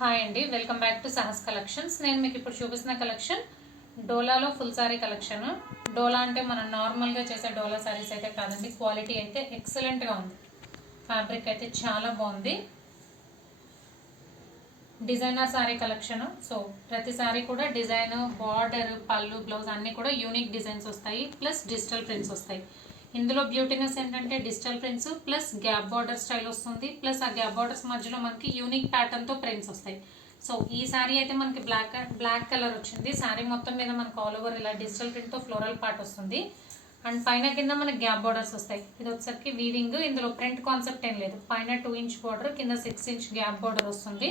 Hi అండి, welcome back to Sahas collections. నేను మీకు ఇప్పుడు చూపిస్తున్న కలెక్షన్ డోలాలో ఫుల్ సారీ కలెక్షన్. డోలా అంటే మనం నార్మల్గా చేసే డోలా సారీస్ అయితే కాదండి, క్వాలిటీ అయితే ఎక్సలెంట్గా ఉంది. ఫ్యాబ్రిక్ అయితే చాలా బాగుంది. Designer sorry collection. సో ప్రతి సారీ కూడా డిజైన్, బార్డర్, పళ్ళు, బ్లౌజ్ అన్నీ కూడా యూనిక్ డిజైన్స్ వస్తాయి, ప్లస్ డిజిటల్ ప్రింట్స్ వస్తాయి. ఇందులో బ్యూటీనెస్ ఏంటంటే digital prints plus gap border style వస్తుంది, ప్లస్ ఆ గ్యాప్ బార్డర్స్ మధ్యలో మనకి యూనిక్ ప్యాటర్న్తో ప్రింట్స్ వస్తాయి. సో ఈ సారీ అయితే మనకి బ్లాక్ కలర్ వచ్చింది. సారీ మొత్తం మీద మనకు ఆల్ ఓవర్ ఇలా డిజిటల్ ప్రింట్తో ఫ్లోరల్ పార్ట్ వస్తుంది. అండ్ పైన కింద మనకి గ్యాప్ బార్డర్స్ వస్తాయి. ఇది వచ్చేసరికి వీవింగ్. ఇందులో ప్రింట్ కాన్సెప్ట్ ఏం లేదు. పైన 2 ఇంచ్ బార్డర్, కింద 6 ఇంచ్ గ్యాప్ బార్డర్ వస్తుంది.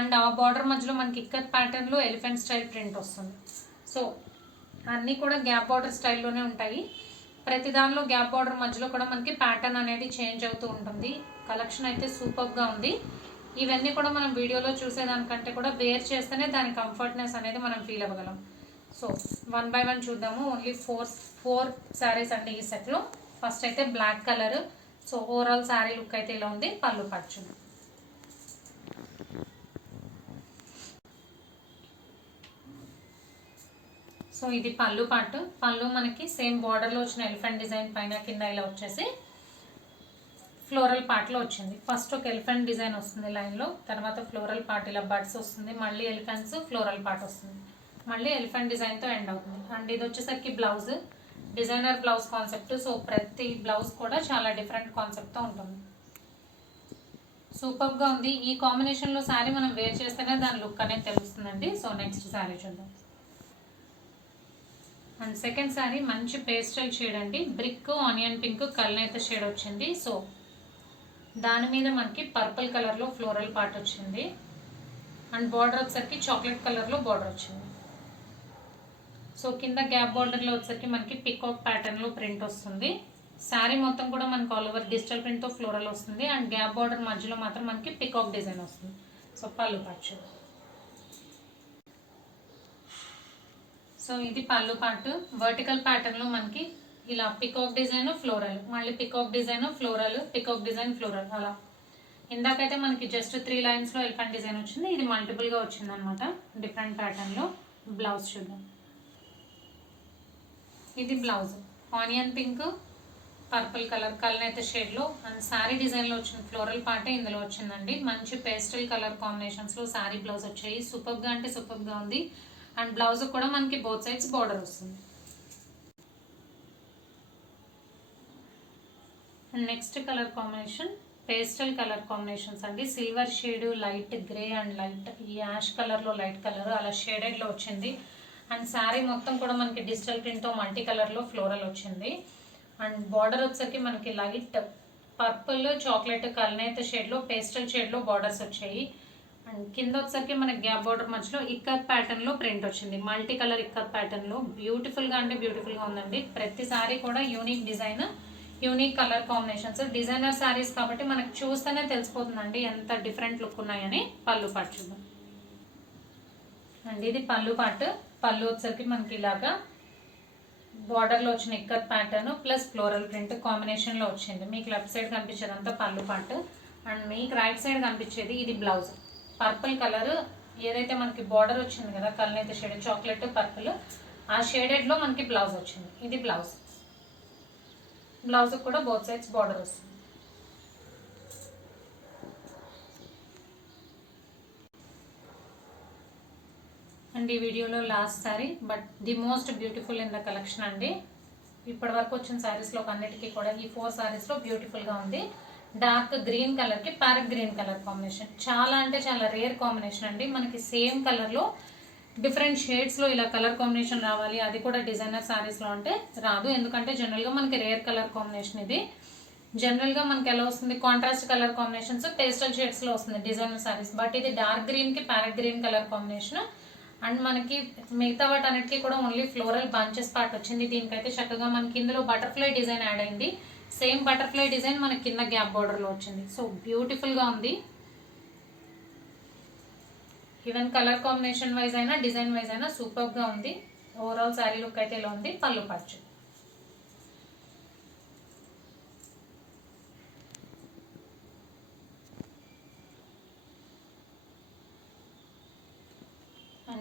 అండ్ ఆ బార్డర్ మధ్యలో మనకి ఇక్కత్ ప్యాటర్న్లో ఎలిఫెంట్ స్టైల్ ప్రింట్ వస్తుంది. సో అన్నీ కూడా గ్యాప్ బార్డర్ స్టైల్లోనే ఉంటాయి. ప్రతి దానిలో గ్యాప్ బార్డర్ మధ్యలో కూడా మనకి ప్యాటర్న్ అనేది చేంజ్ అవుతూ ఉంటుంది. కలెక్షన్ అయితే సూపర్గా ఉంది. ఇవన్నీ కూడా మనం వీడియోలో చూసేదానికంటే కూడా వేర్ చేస్తేనే దాని కంఫర్ట్నెస్ అనేది మనం ఫీల్ అవ్వగలం. సో 1 బై 1 చూద్దాము. ఓన్లీ ఫోర్ శారీస్ అండి ఈ సెట్లో. ఫస్ట్ అయితే black colour. So overall sari look అయితే ఇలా ఉంది. పళ్ళు పచ్చు. సో ఇది పళ్ళు పార్ట్. పళ్ళు మనకి సేమ్ బార్డర్లో వచ్చిన ఎలిఫెంట్ డిజైన్ పైన కింద ఇలా వచ్చేసి ఫ్లోరల్ పార్ట్లో వచ్చింది. ఫస్ట్ ఒక ఎలిఫెంట్ డిజైన్ వస్తుంది లైన్లో, తర్వాత ఫ్లోరల్ పార్ట్ ఇలా బడ్స్ వస్తుంది, మళ్ళీ ఎలిఫెంట్స్ ఫ్లోరల్ పార్ట్ వస్తుంది, మళ్ళీ ఎలిఫెంట్ డిజైన్తో ఎండ్ అవుతుంది. అండ్ ఇది వచ్చేసరికి blouse, designer blouse concept. So ప్రతి బ్లౌజ్ కూడా చాలా డిఫరెంట్ కాన్సెప్ట్తో ఉంటుంది. సూపర్గా ఉంది. ఈ కాంబినేషన్లో శారీ మనం వేర్ చేస్తేనే దాని లుక్ అనేది తెలుస్తుందండి. సో నెక్స్ట్ శారీ చూద్దాం. అండ్ సెకండ్ శారీ మంచి పేస్టల్ షేడ్ అండి. బ్రిక్, ఆనియన్ పింక్, కల్నేత షేడ్ వచ్చింది. సో దాని మీద మనకి పర్పుల్ కలర్లో ఫ్లోరల్ పార్ట్ వచ్చింది. అండ్ బార్డర్ వచ్చేసరికి చాక్లెట్ కలర్లో బార్డర్ వచ్చింది. సో కింద గ్యాప్ బార్డర్లో వచ్చేసరికి మనకి పికాక్ ప్యాటర్న్లో ప్రింట్ వస్తుంది. శారీ మొత్తం కూడా మనకు ఆల్ ఓవర్ డిజిటల్ ప్రింట్తో ఫ్లోరల్ వస్తుంది. అండ్ గ్యాప్ బార్డర్ మధ్యలో మాత్రం మనకి పికాక్ డిజైన్ వస్తుంది. సో పళ్ళు పచ్చు. సో ఇది పళ్ళు పార్ట్. వర్టికల్ ప్యాటర్న్లో మనకి ఇలా పికాక్ డిజైన్, ఫ్లోరల్, మళ్ళీ peacock design, floral, peacock design, floral అలా. ఇందాకైతే మనకి జస్ట్ 3 లైన్స్లో ఎలిఫెంట్ డిజైన్ వచ్చింది. ఇది మల్టిపుల్గా వచ్చింది అనమాట, డిఫరెంట్ ప్యాటర్న్లో. బ్లౌజ్ చూద్దాం. ఇది blouse onion pink, purple colour, కల్నేత షేడ్లో. అండ్ శారీ డిజైన్లో వచ్చిన ఫ్లోరల్ పార్టే ఇందులో వచ్చిందండి. మంచి పేస్టల్ కలర్ కాంబినేషన్స్లో శారీ బ్లౌజ్ వచ్చాయి. సూపర్గా అంటే సూపర్గా ఉంది. అండ్ బ్లౌజ్ కూడా మనకి బోత్ సైడ్స్ బార్డర్ వస్తుంది. And next colour combination pastel colour combinations అండి. Silver shade, light grey and light ఈ యాష్ కలర్లో లైట్ కలర్ అలా షేడెడ్లో వచ్చింది. అండ్ శారీ మొత్తం కూడా మనకి డిజిటల్ ప్రింట్తో మల్టీ కలర్లో ఫ్లోరల్ వచ్చింది. అండ్ బార్డర్ వచ్చేసరికి మనకి లైట్ పర్పుల్, చాక్లెట్, కల్నేత షేడ్లో, పేస్టల్ షేడ్లో బార్డర్స్ వచ్చాయి. అండ్ కింద వచ్చేసరికి మనకి గ్యాప్ బార్డర్ మధ్యలో ఇక్కత్ ప్యాటర్న్లో ప్రింట్ వచ్చింది. మల్టీ కలర్ ఇక్కత్ ప్యాటర్న్లో బ్యూటిఫుల్గా అంటే బ్యూటిఫుల్గా ఉందండి. ప్రతి శారీ కూడా unique design, unique colour combinations. Designer saris కాబట్టి మనకు చూస్తేనే తెలిసిపోతుందండి ఎంత డిఫరెంట్ లుక్ ఉన్నాయని. పళ్ళు పార్ట్ చూద్దాం. అండ్ ఇది పళ్ళు పార్ట్. పళ్ళు వచ్చేసరికి మనకి ఇలాగా బార్డర్లో వచ్చిన ikat pattern plus floral print కాంబినేషన్లో వచ్చింది. మీకు లెఫ్ట్ సైడ్ కనిపించేదంతా పళ్ళు పార్ట్. అండ్ మీకు రైట్ సైడ్ కనిపించేది ఇది బ్లౌజ్. పర్పుల్ కలర్ ఏదైతే మనకి బార్డర్ వచ్చింది కదా, కల్నేత షేడ్, చాక్లెట్, పర్పుల్, ఆ షేడెడ్లో మనకి బ్లౌజ్ వచ్చింది. ఇది బ్లౌజ్. బ్లౌజ్ కూడా బోత్ సైడ్స్ బార్డర్ వస్తుంది. అండ్ ఈ వీడియోలో last sari, but the most beautiful in the collection అండి. ఇప్పటి వరకు వచ్చిన శారీస్లో అన్నిటికీ కూడా ఈ 4 శారీస్లో బ్యూటిఫుల్గా ఉంది. డార్క్ గ్రీన్ కలర్కి ప్యారెట్ గ్రీన్ కలర్ కాంబినేషన్. చాలా అంటే చాలా రేర్ కాంబినేషన్ అండి. మనకి సేమ్ కలర్లో డిఫరెంట్ షేడ్స్లో ఇలా కలర్ కాంబినేషన్ రావాలి, అది కూడా డిజైనర్ శారీస్లో అంటే రాదు. ఎందుకంటే జనరల్గా మనకి రేర్ కలర్ కాంబినేషన్ ఇది. జనరల్గా మనకి ఎలా వస్తుంది, కాంట్రాస్ట్ కలర్ కాంబినేషన్స్ పేస్టల్ షేడ్స్లో వస్తుంది డిజైనర్ శారీస్. బట్ ఇది డార్క్ గ్రీన్కి parrot green colour combination. And మనకి మిగతా వాటి అన్నిటికీ కూడా ఓన్లీ ఫ్లోరల్ బంచెస్ పార్ట్ వచ్చింది. దీనికైతే చక్కగా మనకి ఇందులో బటర్ఫ్లై డిజైన్ యాడ్ అయింది. సేమ్ బటర్ఫ్లై డిజైన్ మనకి కింద గ్యాప్ బార్డర్లో వచ్చింది. సో బ్యూటిఫుల్గా ఉంది. ఈవెన్ కలర్ కాంబినేషన్ వైజ్ అయినా డిజైన్ వైజ్ అయినా సూపర్గా ఉంది. ఓవరాల్ శారీ లుక్ అయితే ఇలా ఉంది. పళ్ళు పచ్చు.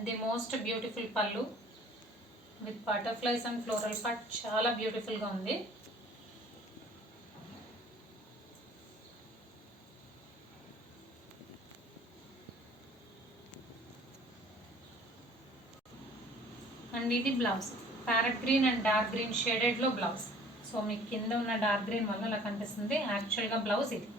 And the most beautiful pallu with butterflies and floral part చాలా బ్యూటిఫుల్గా ఉంది. అండ్ ఇది blouse parrot green and dark green షేడెడ్లో బ్లౌజ్. సో మీకు కింద ఉన్న డార్క్ గ్రీన్ వల్ల అలా కనిపిస్తుంది, యాక్చువల్గా బ్లౌజ్ ఇది.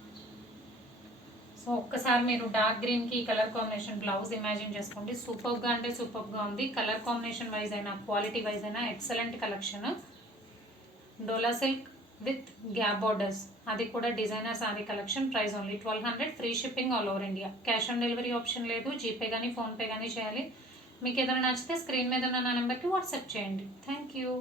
సో ఒక్కసారి మీరు డార్క్ గ్రీన్కి కలర్ కాంబినేషన్ బ్లౌజ్ ఇమాజిన్ చేసుకోండి. సూపర్గా అంటే సూపర్గా ఉంది. కలర్ కాంబినేషన్ వైజ్ అయినా క్వాలిటీ వైజ్ అయినా excellent collection. Dola silk with gap borders, అది కూడా designer sorry collection. Price only 1200, free shipping all over India. Cash on delivery option లేదు, జీపే కానీ ఫోన్పే కానీ చేయాలి. మీకు ఏదైనా నచ్చితే స్క్రీన్ మీద ఉన్న నా నెంబర్కి వాట్సాప్ చేయండి. Thank you.